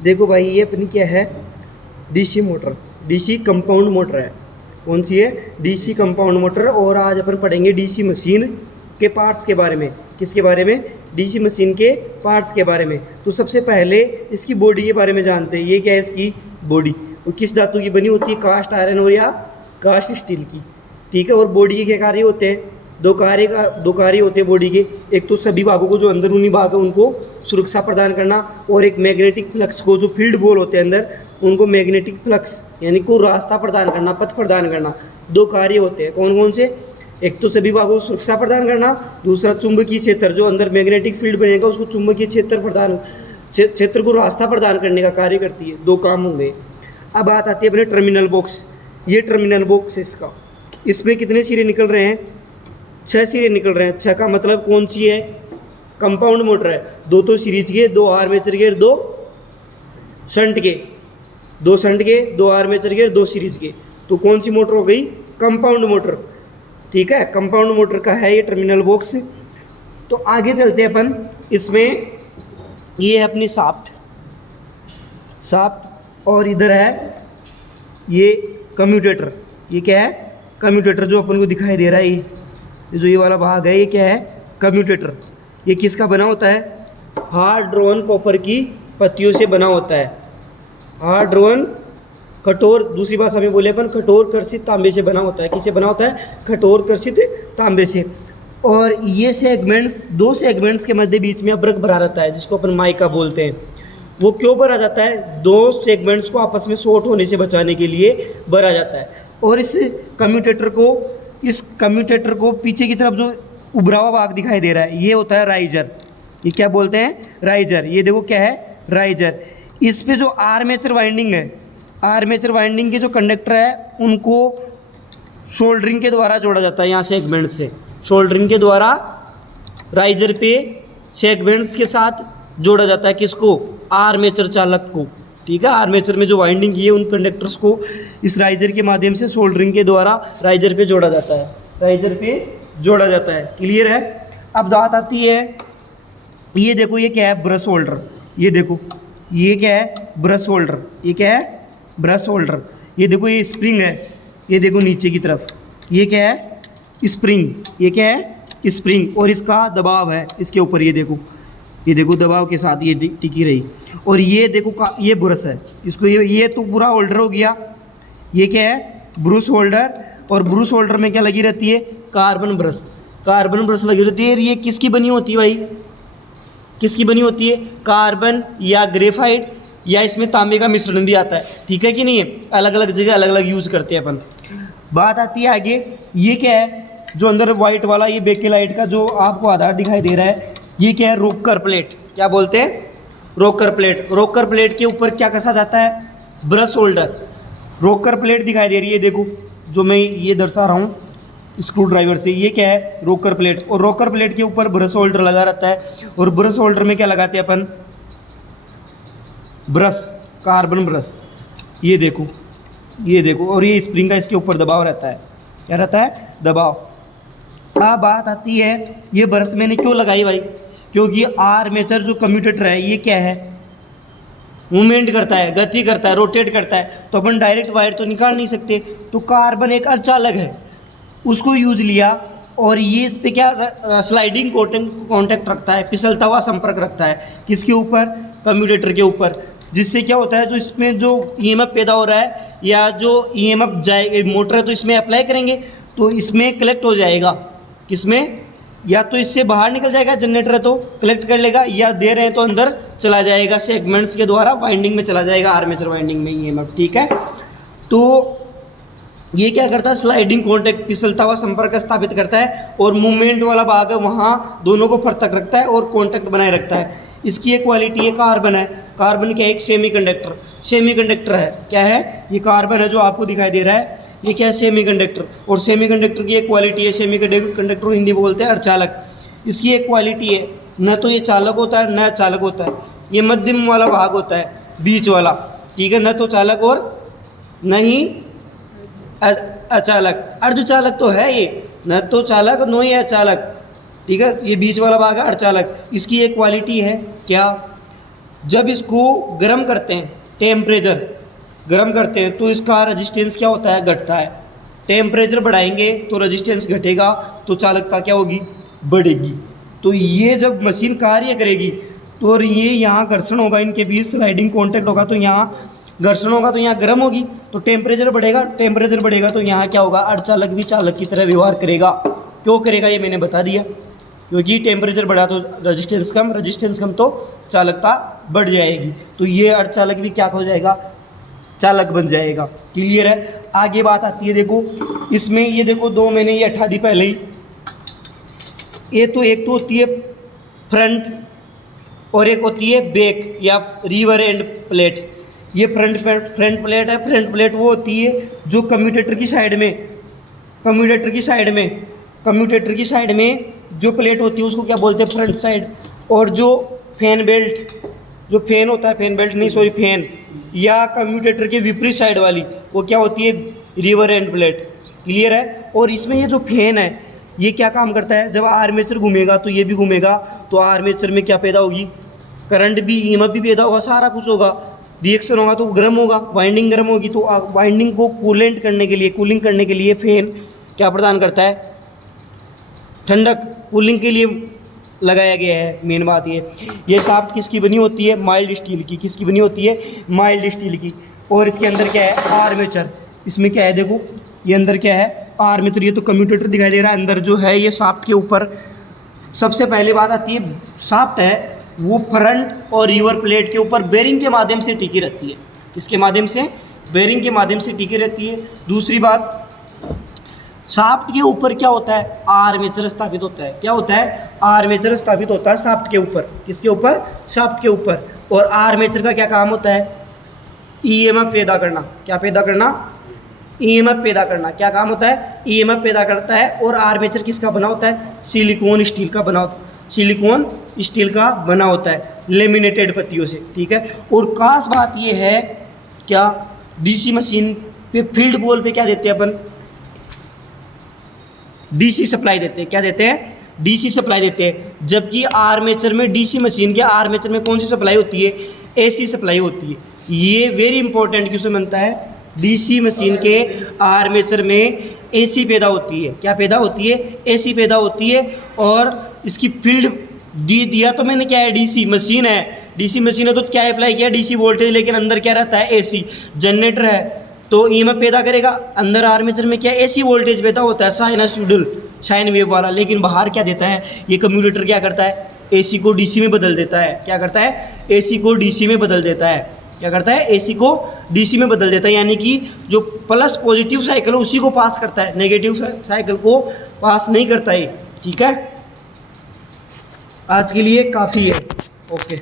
देखो भाई ये अपनी क्या है, DC motor, DC compound motor है। कौन सी है? DC compound motor. और आज अपन पढ़ेंगे डीसी मशीन के पार्ट्स के बारे में। किसके बारे में? डीसी मशीन के पार्ट्स के बारे में। तो सबसे पहले इसकी बॉडी के बारे में जानते हैं। ये क्या है इसकी बॉडी? वो किस धातु की बनी होती है? कास्ट आयरन और या कास्ट स्टील की। ठीक है। और बॉडी के क्या कार्य होते हैं? दो कार्य होते हैं बॉडी के। एक तो सभी भागों को जो अंदरूनी भाग है उनको सुरक्षा प्रदान करना, और एक मैग्नेटिक फ्लक्स को, जो फील्ड बॉल होते हैं अंदर, उनको मैग्नेटिक फ्लक्स यानी को रास्ता प्रदान करना, पथ प्रदान करना। दो कार्य होते हैं। कौन कौन से? एक तो सभी भागों को सुरक्षा प्रदान करना, दूसरा चुंबकीय क्षेत्र, जो अंदर मैग्नेटिक फील्ड बनेगा उसको चुंबकीय क्षेत्र को रास्ता प्रदान करने का कार्य करती है। दो काम होंगे। अब बात आती है अपने टर्मिनल बॉक्स। ये टर्मिनल बॉक्स है इसका। इसमें कितने सिरे निकल रहे हैं? 6 सिरे निकल रहे हैं। 6 का मतलब कौन सी है? कंपाउंड मोटर है। दो तो सीरीज के, 2 आर्मेचर के, 2 शंट के, 2 शंट के, 2 आर्मेचर के, 2 सीरीज के। तो कौन सी मोटर हो गई? Compound motor. ठीक है। कंपाउंड मोटर का है ये टर्मिनल बॉक्स। तो आगे चलते हैं अपन। इसमें ये है अपनी शाफ्ट, और इधर है ये कम्यूटेटर। ये क्या है? कम्यूटेटर, जो अपन को दिखाई दे रहा है ये जो ये वाला भाग है, ये क्या है? कम्यूटेटर। ये किसका बना होता है? हार्ड ड्रोन कॉपर की पत्तियों से बना होता है। हार्ड ड्रोन, कठोर, दूसरी भाषा में बोले अपन कठोर कर्षित तांबे से बना होता है। किससे बना होता है? कठोर कर्षित तांबे से। और ये सेगमेंट्स, 2 सेगमेंट्स के मध्य बीच में अब्रक भरा रहता है, जिसको अपन माइका बोलते हैं। वो क्यों भरा जाता है? 2 सेगमेंट्स को आपस में शॉर्ट होने से बचाने के लिए भरा जाता है। और इस कम्यूटेटर को पीछे की तरफ जो उभरा हुआ भाग दिखाई दे रहा है, ये होता है राइजर। ये क्या बोलते हैं? राइजर। ये देखो क्या है? राइजर। इस पे जो आर्मेचर वाइंडिंग है, आर्मेचर वाइंडिंग के जो कंडक्टर है उनको शोल्डरिंग के द्वारा जोड़ा जाता है। यहाँ सेगमेंट से शोल्डरिंग के द्वारा राइजर पे सेगमेंट्स के साथ जोड़ा जाता है। किसको? आर्मेचर चालक को। ठीक है। आर्मेचर में जो वाइंडिंग की है उन कंडक्टर्स को इस राइजर के माध्यम से सोल्डरिंग के द्वारा राइजर पे जोड़ा जाता है। राइजर पे जोड़ा जाता है। क्लियर है? अब बात आती है, ये देखो ये क्या है? Brush holder. ये देखो ये क्या है? Brush holder. ये क्या है? Brush holder. ये देखो ये स्प्रिंग है। ये देखो नीचे की तरफ ये क्या है? स्प्रिंग। ये क्या है? स्प्रिंग। और इसका दबाव है इसके ऊपर। ये देखो दबाव के साथ ये टिकी रही। और ये देखो ये ब्रश है। इसको ये तो पूरा होल्डर हो गया। ये क्या है? Bruce holder. और ब्रूस होल्डर में क्या लगी रहती है? Carbon brush. कार्बन ब्रश लगी रहती है। ये किसकी बनी होती है भाई? किसकी बनी होती है? कार्बन या ग्रेफाइट, या इसमें तांबे का मिश्रण भी आता है। ठीक है कि नहीं है? अलग अलग जगह अलग अलग यूज़ करते हैं अपन। बात आती है आगे, ये क्या है? जो अंदर वाइट वाला ये बेकेलाइट का जो आपको आधार दिखाई दे रहा है, ये क्या है? रोकर प्लेट। क्या बोलते हैं? रोकर प्लेट। रोकर प्लेट के ऊपर क्या कसा जाता है? Brush holder. रोकर प्लेट दिखाई दे रही है, देखो जो मैं ये दर्शा रहा हूँ स्क्रू ड्राइवर से। ये क्या है? रोकर प्लेट। और रोकर प्लेट के ऊपर ब्रश होल्डर लगा रहता है। और ब्रश होल्डर में क्या लगाते हैं अपन? Brush, carbon brush. ये देखो और ये स्प्रिंग का इसके ऊपर दबाव रहता है। क्या रहता है? दबाव। अब बात आती है, ये ब्रश मैंने क्यों लगाई भाई? क्योंकि आर्मेचर जो कम्यूटेटर है ये क्या है? मूवमेंट करता है, गति करता है, रोटेट करता है। तो अपन डायरेक्ट वायर तो निकाल नहीं सकते। तो कार्बन एक अर्धचालक है, उसको यूज लिया। और ये इस पे क्या स्लाइडिंग कॉन्टैक्ट रखता है, फिसलता हुआ संपर्क रखता है। किसके ऊपर? कम्यूटेटर के ऊपर। जिससे क्या होता है, जो इसमें जो ईएमएफ पैदा हो रहा है, या जो ईएमएफ जाए मोटर है तो इसमें अप्लाई करेंगे तो इसमें कलेक्ट हो जाएगा। किसमें? या तो इससे बाहर निकल जाएगा, जनरेटर है तो कलेक्ट कर लेगा, या दे रहे हैं तो अंदर चला जाएगा, सेगमेंट्स के द्वारा वाइंडिंग में चला जाएगा, आर्मेचर वाइंडिंग में ईएमएफ। ठीक है। तो ये क्या करता है? स्लाइडिंग कॉन्टैक्ट, फिसलता हुआ संपर्क स्थापित करता है। और मूवमेंट वाला भाग है वहाँ दोनों को पृथक रखता है और कॉन्टैक्ट बनाए रखता है। इसकी एक क्वालिटी है, कार्बन है। कार्बन क्या है? एक सेमीकंडक्टर है। क्या है? ये कार्बन है जो आपको दिखाई दे रहा है, ये क्या है? सेमीकंडक्टर। और सेमीकंडक्टर की एक क्वालिटी है, सेमीकंडक्टर हिंदी बोलते हैं अर्धचालक। इसकी एक क्वालिटी है, न तो ये चालक होता है न चालक होता है। ये मध्यम वाला भाग होता है, बीच वाला। ठीक है। न तो चालक और न ही अचालक। अर्धचालक तो है ये, न तो चालक न ही अचालक। ठीक है। ये बीच वाला भाग है अर्धचालक। इसकी एक क्वालिटी है क्या? जब इसको गर्म करते हैं, टेम्परेचर गर्म करते हैं, तो इसका रेजिस्टेंस क्या होता है, घटता है। टेम्परेचर बढ़ाएंगे तो रेजिस्टेंस घटेगा, तो चालकता क्या होगी, बढ़ेगी। तो ये जब मशीन कार्य करेगी तो और ये यहाँ घर्षण होगा, इनके बीच स्लाइडिंग कॉन्टैक्ट होगा, तो यहाँ घर्षण होगा तो यहाँ गर्म होगी, तो टेम्परेचर बढ़ेगा। टेम्परेचर बढ़ेगा तो यहाँ क्या होगा, अर्धचालक भी चालक की तरह व्यवहार करेगा। क्यों करेगा ये मैंने बता दिया, क्योंकि टेम्परेचर बढ़ा तो रेजिस्टेंस कम, रेजिस्टेंस कम तो चालकता बढ़ जाएगी। तो ये अर्धचालक भी क्या हो जाएगा, चालक बन जाएगा। क्लियर है। आगे बात आती है, देखो इसमें ये देखो दो मैंने ये हटा दी पहले ही। ये तो एक तो होती है फ्रंट और एक होती है बैक या रिवर एंड प्लेट। ये फ्रंट प्लेट है। फ्रंट प्लेट वो होती है जो कम्यूटेटर की साइड में, कम्यूटेटर की साइड में जो प्लेट होती है उसको क्या बोलते हैं, फ्रंट साइड। और जो फैन बेल्ट, जो फैन होता है, फैन बेल्ट नहीं सॉरी फैन, या कम्यूटेटर के विपरीत साइड वाली, वो क्या होती है, रिवर एंड प्लेट। क्लियर है। और इसमें ये जो फैन है ये क्या काम करता है, जब आर्मेचर घूमेगा तो ये भी घूमेगा, तो आर्मेचर में क्या पैदा होगी, करंट भी, ईएमएफ भी पैदा होगा, सारा कुछ होगा, रिएक्शन होगा तो गर्म होगा, वाइंडिंग गर्म होगी। तो वाइंडिंग को कूलेंट करने के लिए, कूलिंग करने के लिए फैन क्या प्रदान करता है, ठंडक, कूलिंग के लिए लगाया गया है। मेन बात ये शाफ्ट किसकी बनी होती है, माइल्ड स्टील की। किसकी बनी होती है, माइल्ड स्टील की। और इसके अंदर क्या है, आर्मेचर। इसमें क्या है, देखो ये अंदर क्या है, आर्मेचर। ये तो कम्यूटेटर दिखाई दे रहा है, अंदर जो है ये शाफ्ट के ऊपर सबसे पहले बात आती है, शाफ्ट है वो फ्रंट और रिवर प्लेट के ऊपर बेरिंग के माध्यम से टिकी रहती है। किसके माध्यम से, बेरिंग के माध्यम से टिकी रहती है। दूसरी बात, शाफ्ट के ऊपर क्या होता है, आर्मेचर स्थापित होता है। क्या होता है, आर्मेचर स्थापित होता है शाफ्ट के ऊपर। किसके ऊपर, शाफ्ट के ऊपर। और आर्मेचर का क्या काम होता है, ईएमएफ पैदा करना। क्या पैदा करना, ईएमएफ पैदा करना। क्या काम होता है, ईएमएफ पैदा करता है। और आर्मेचर किसका बना होता है, सिलिकॉन स्टील का बना होता है, सिलिकॉन स्टील का बना होता है, लेमिनेटेड पत्तियों से। ठीक है। और खास बात ये है, क्या डीसी मशीन पे फील्ड बॉल पे क्या देते हैं अपन, डीसी सप्लाई देते हैं। क्या देते हैं, डीसी सप्लाई देते हैं। जबकि आर्मेचर में, डीसी मशीन के आर्मेचर में कौन सी सप्लाई होती है, एसी सप्लाई होती है। ये वेरी इंपॉर्टेंट क्वेश्चन बनता है, डीसी मशीन के आर्मेचर में एसी पैदा होती है। क्या पैदा होती है, एसी पैदा होती है। और इसकी फील्ड दिया तो मैंने क्या है, डीसी मशीन है, डीसी मशीन है तो क्या अप्लाई किया, डीसी वोल्टेज, लेकिन अंदर क्या रहता है, एसी। जनरेटर है तो ईएमएफ पैदा करेगा, अंदर आर्मेचर में क्या, एसी वोल्टेज पैदा होता है, साइनसॉइडल, साइन वेव वाला। लेकिन बाहर क्या देता है, ये कम्यूटेटर क्या करता है, एसी को डीसी में बदल देता है। क्या करता है, एसी को डीसी में बदल देता है। क्या करता है, एसी को डीसी में बदल देता है। यानी कि जो प्लस पॉजिटिव साइकिल है उसी को पास करता है, नेगेटिव साइकिल को पास नहीं करता है। ठीक है, आज के लिए काफ़ी है। ओके।